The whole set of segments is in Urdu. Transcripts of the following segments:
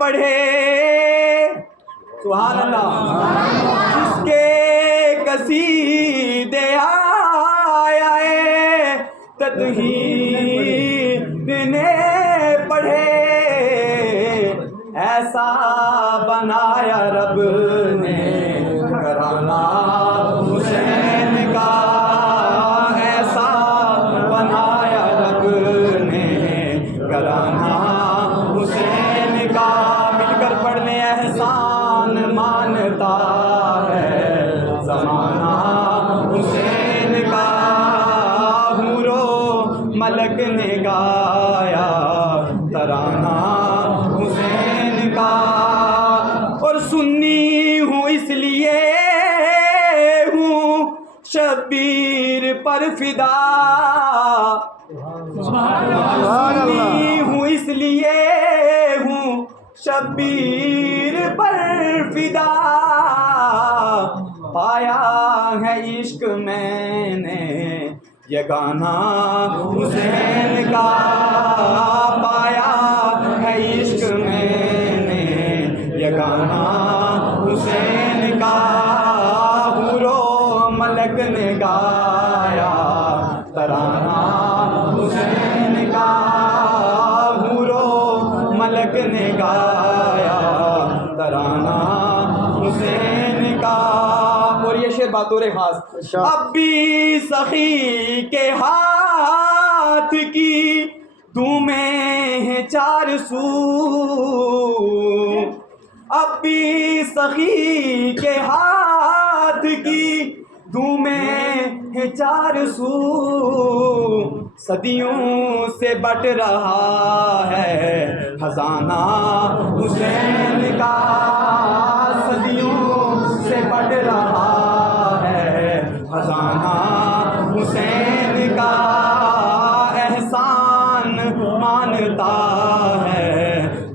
پڑھے سبحان اللہ جس کے قصیدے آئے تطہیر نے پڑھے ایسا بنایا رب نے گھرانہ حسین کا ایسا بنایا رب نے گھرانہ حسین کا مل کر پڑھنے احسان مانتا ہے زمانہ حسین کا حورو ملک نے گایا ترانہ حسین کا اور سنی ہوں اس لیے ہوں شبیر پر فدا سنی ہوں اس لیے ہوں شبیر پر فدا پایا ہے عشق میں نے یہ گانا حسین کا پایا ہے عشق میں نے یہ گانا حسین کا حورو ملک نے گایا ترانہ حسین کا حورو ملک نے گایا ترانہ حسین کا اور یہ شعر بطور خاص اب بھی سخی کے ہاتھ کی دھومیں ہیں چار سو اب بھی سخی کے ہاتھ کی دھومیں ہیں چار سو صدیوں سے بٹ رہا ہے خزانہ حسین کا صدیوں سے بٹ رہا ہے خزانہ حسین کا احسان مانتا ہے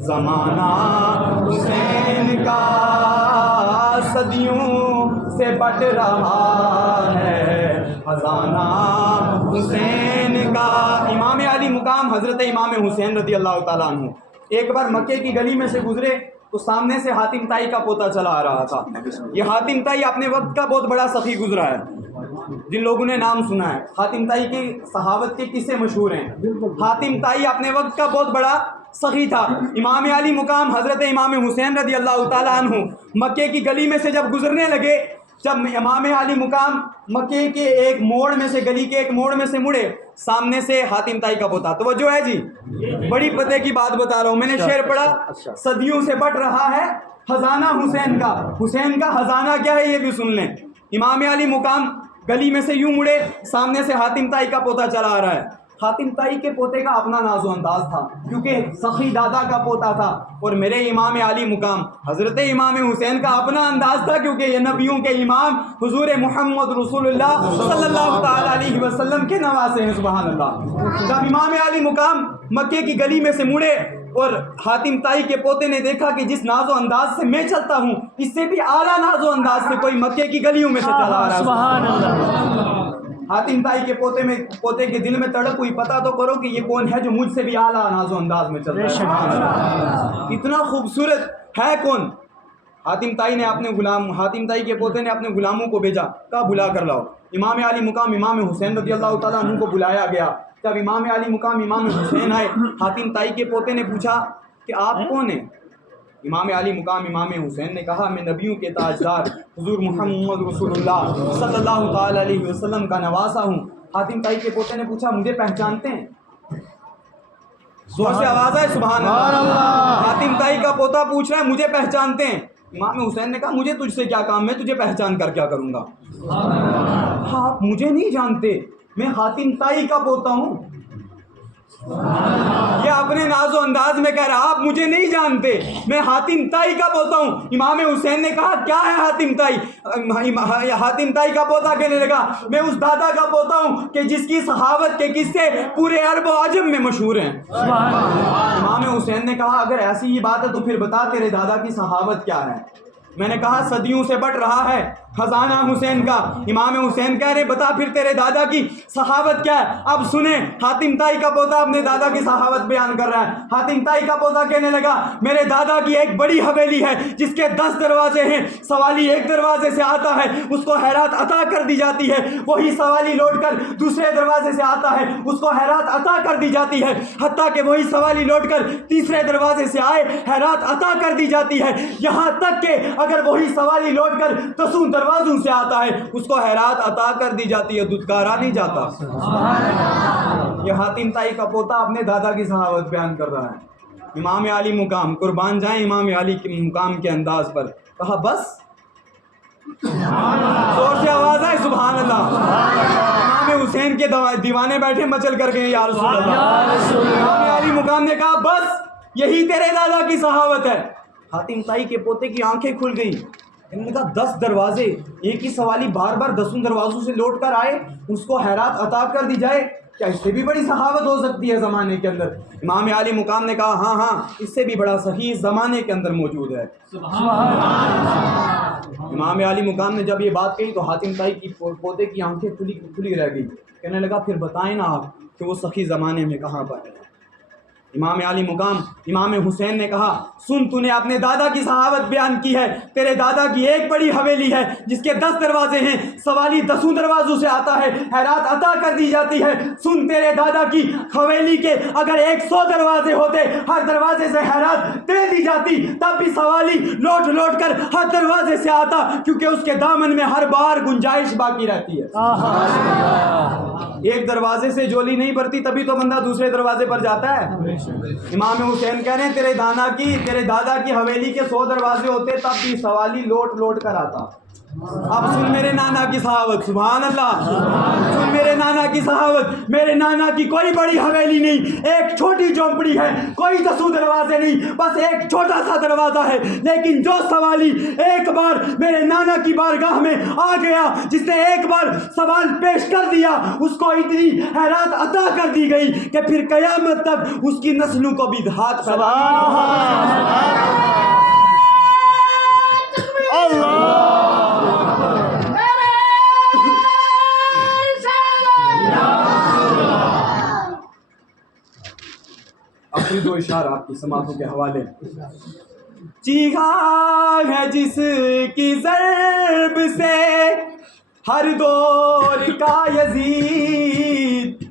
زمانہ حسین کا صدیوں سے بٹ رہا ہے خزانہ حسین کا امام علی مقام حضرت امام حسین رضی اللہ تعالیٰ عنہ ایک بار مکے کی گلی میں سے گزرے تو سامنے سے حاتم طائی کا پوتا چلا آ رہا تھا. یہ حاتم طائی اپنے وقت کا بہت بڑا سخی گزرا ہے. جن لوگوں نے نام سنا ہے حاتم طائی کی صحابت کے قصے مشہور ہیں. حاتم طائی اپنے وقت کا بہت بڑا سخی تھا. امام علی مقام حضرت امام حسین رضی اللہ تعالیٰ عنہ مکے کی گلی میں سے جب گزرنے لگے, جب امام علی مقام مکے کے ایک موڑ میں سے گلی کے ایک موڑ میں سے مڑے, سامنے سے حاتم طائی کا پوتا. توجہ ہے جی, بڑی پتے کی بات بتا رہا ہوں. میں نے شعر پڑھا صدیوں سے بٹ رہا ہے خزانہ حسین کا. حسین کا خزانہ کیا ہے یہ بھی سن لیں. امام علی مقام گلی میں سے یوں مڑے, سامنے سے حاتم طائی کا پوتا چلا آ رہا ہے. حاتم طائی کے پوتے کا اپنا ناز و انداز تھا کیونکہ سخی دادا کا پوتا تھا, اور میرے امام علی مقام حضرت امام حسین کا اپنا انداز تھا کیونکہ یہ نبیوں کے امام حضور محمد رسول اللہ صلی اللہ تعالیٰ علیہ وسلم کے نواسے ہیں. سبحان اللہ. جب امام علی مقام مکے کی گلی میں سے مڑے اور حاتم طائی کے پوتے نے دیکھا کہ جس ناز و انداز سے میں چلتا ہوں اس سے بھی اعلیٰ ناز و انداز سے کوئی مکے کی گلیوں میں سے چلا آ رہا ہے. سبحان اللہ. حاتم طائی کے پوتے کے دل میں تڑپ ہوئی, پتہ تو کرو کہ یہ کون ہے جو مجھ سے بھی اعلیٰ ناز و انداز میں چل رہا ہے. اتنا خوبصورت ہے کون. حاتم طائی کے پوتے نے اپنے غلاموں کو بھیجا, کہا بلا کر لاؤ. امام علی مقام امام حسین رضی اللہ تعالیٰ عنہ کو بلایا گیا. جب امام علی مقام امام حسین آئے, حاتم طائی کے پوتے نے پوچھا کہ آپ کون ہیں؟ امام علی مقام امام حسین نے کہا میں نبیوں کے تاجدار حضور محمد رسول اللہ صلی اللہ تعالی علیہ وسلم کا نواسا ہوں. حاتم طائی کے پوتے نے پوچھا مجھے پہچانتے ہیں؟ زور سے آواز آئے سبحان اللہ. حاتم طائی کا پوتا پوچھ رہا ہے مجھے پہچانتے ہیں؟ امام حسین نے کہا مجھے تجھ سے کیا کام, میں تجھے پہچان کر کیا کروں گا. آپ مجھے نہیں جانتے, میں حاتم طائی کا پوتا ہوں. یہ اپنے ناز و انداز میں کہہ رہا آپ مجھے نہیں جانتے, میں حاتم طائی کا پوتا ہوں. امام حسین نے کہا کیا ہے حاتم طائی؟ حاتم طائی کا پوتا کہنے لگا میں اس دادا کا پوتا ہوں کہ جس کی صحابت کے قصے پورے عرب و عجم میں مشہور ہیں. امام حسین نے کہا اگر ایسی ہی بات ہے تو پھر بتا تیرے دادا کی صحابت کیا ہے. میں نے کہا صدیوں سے بٹ رہا ہے خزانہ حسین کا. امام حسین کہہ رہے بتا پھر تیرے دادا کی صحاوت کیا ہے. اب سنیں حاتم طائی کا پوتا اپنے دادا کی صحاوت بیان کر رہا ہے. حاتم طائی کا پوتا کہنے لگا میرے دادا کی ایک بڑی حویلی ہے جس کے 10 دروازے ہیں. سوالی ایک دروازے سے آتا ہے اس کو خیرات عطا کر دی جاتی ہے. وہی سوالی لوٹ کر دوسرے دروازے سے آتا ہے اس کو خیرات عطا کر دی جاتی ہے. حتیٰ کہ وہی سوالی لوٹ کر تیسرے دروازے سے آئے خیرات عطا کر دی جاتی ہے. یہاں تک کہ اگر وہی سوالی لوٹ کر 10 دروازوں سے آتا ہے اس کو خیرات عطا کر دی جاتی ہے, دھتکارا نہیں جاتا. یہ حاتم طائی کا پوتا اپنے دادا کی صحاوت بیان کر رہا ہے. امام علی مقام, قربان جائیں امام علی کے مقام کے انداز پر. کہا بس, زور سے آواز آئے سبحان اللہ. امام حسین کے دیوانے بیٹھے مچل کر گئے یا رسول اللہ. امام علی مقام نے کہا بس یہی تیرے دادا کی صحاوت ہے. حاتم طائی کے پوتے کی آنکھیں کھل گئی. انہوں نے کہا 10 دروازے, ایک ہی سوالی بار بار 10 دروازوں سے لوٹ کر آئے اس کو خیرات عطا کر دی جائے, کیا اس سے بھی بڑی صحاوت ہو سکتی ہے زمانے کے اندر؟ امام علی مقام نے کہا ہاں ہاں اس سے بھی بڑا صحیح زمانے کے اندر موجود ہے. امام علی مقام نے جب یہ بات کہی تو حاتم طائی کی پوتے کی آنکھیں کھلی رہ گئی. کہنے لگا پھر بتائیں نا آپ کہ وہ سخی زمانے میں کہاں پر ہے. امام علی مقام امام حسین نے کہا سن تو نے اپنے دادا کی صحاوت بیان کی ہے. تیرے دادا کی ایک بڑی حویلی ہے جس کے 10 دروازے ہیں. سوالی 10 دروازوں سے آتا ہے خیرات عطا کر دی جاتی ہے. سن تیرے دادا کی حویلی کے اگر 100 دروازے ہوتے ہر دروازے سے خیرات دے دی جاتی تب بھی سوالی لوٹ لوٹ کر ہر دروازے سے آتا کیونکہ اس کے دامن میں ہر بار گنجائش باقی رہتی ہے. ایک دروازے سے جولی نہیں بھرتی تبھی تو بندہ دوسرے دروازے پر جاتا ہے. امام حسین کہہ رہے ہیں تیرے دادا کی حویلی کے 100 دروازے ہوتے تب بھی سوالی لوٹ لوٹ کر آتا. اب سن میرے نانا کی صحاوت, سبحان اللہ. سن میرے نانا کی صحاوت. میرے نانا کی کوئی بڑی حویلی نہیں, ایک چھوٹی جھونپڑی ہے, کوئی 10 دروازے نہیں, بس ایک چھوٹا سا دروازہ ہے. لیکن جو سوالی ایک بار میرے نانا کی بارگاہ میں آ گیا, جس نے ایک بار سوال پیش کر دیا, اس کو اتنی خیرات عطا کر دی گئی کہ پھر قیامت تک اس کی نسلوں کو بھی ہاتھ آخری 2 اشعار آپ کی سماعتوں کے حوالے. چیخا ہے جس کی ضرب سے ہر دور کا یزید.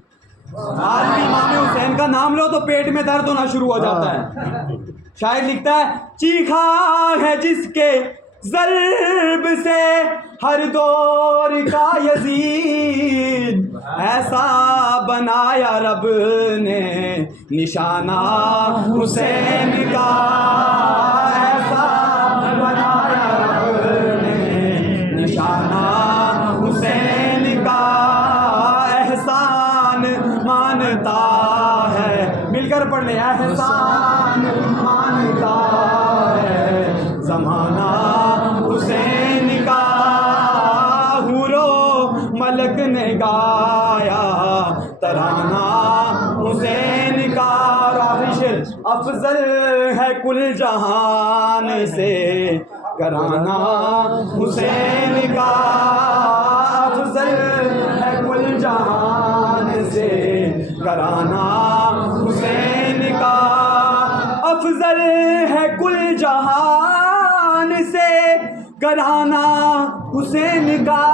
آج بھی امام حسین کا نام لو تو پیٹ میں درد ہونا شروع ہو جاتا ہے. شاعر لکھتا ہے چیخا ہے جس کے ضرب سے ہر دور کا یزید, ایسا بنایا رب نے نشانہ حسین کا, ایسا بنایا رب نے نشانہ حسین کا. احسان مانتا ہے, مل کر پڑھ لیں, احسان مانتا ہے زمانہ حسین کا. ملک نے گایا ترانہ حسین کا. افضل ہے کل جہان سے گرانہ حسین کا. افضل ہے کل جہان سے گرانہ حسین کا. افضل ہے کل جہان سے گرانہ حسین کا.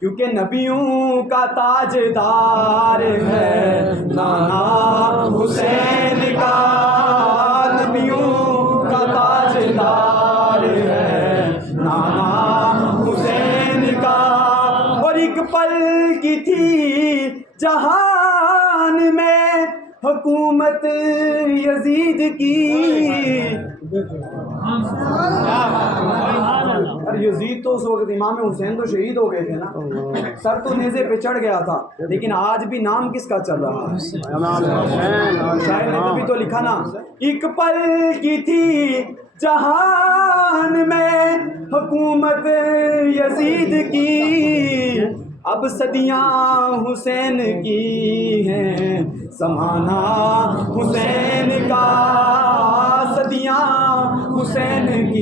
کیونکہ نبیوں کا تاجدار ہے نانا حسین کا. نبیوں کا تاجدار ہے نانا حسین کا. اور ایک پل کی تھی جہان میں حکومت یزید کی. یزید تو اس وقت, امام حسین تو شہید ہو گئے تھے نا, سر تو نیزے پہ چڑھ گیا تھا, لیکن آج بھی نام کس کا چل رہا ہے؟ شاعر نے تبھی تو لکھا نا ایک پل کی تھی جہان میں حکومت یزید کی. اب صدیاں حسین کی ہیں زمانہ حسین کا. صدیاں حسین کی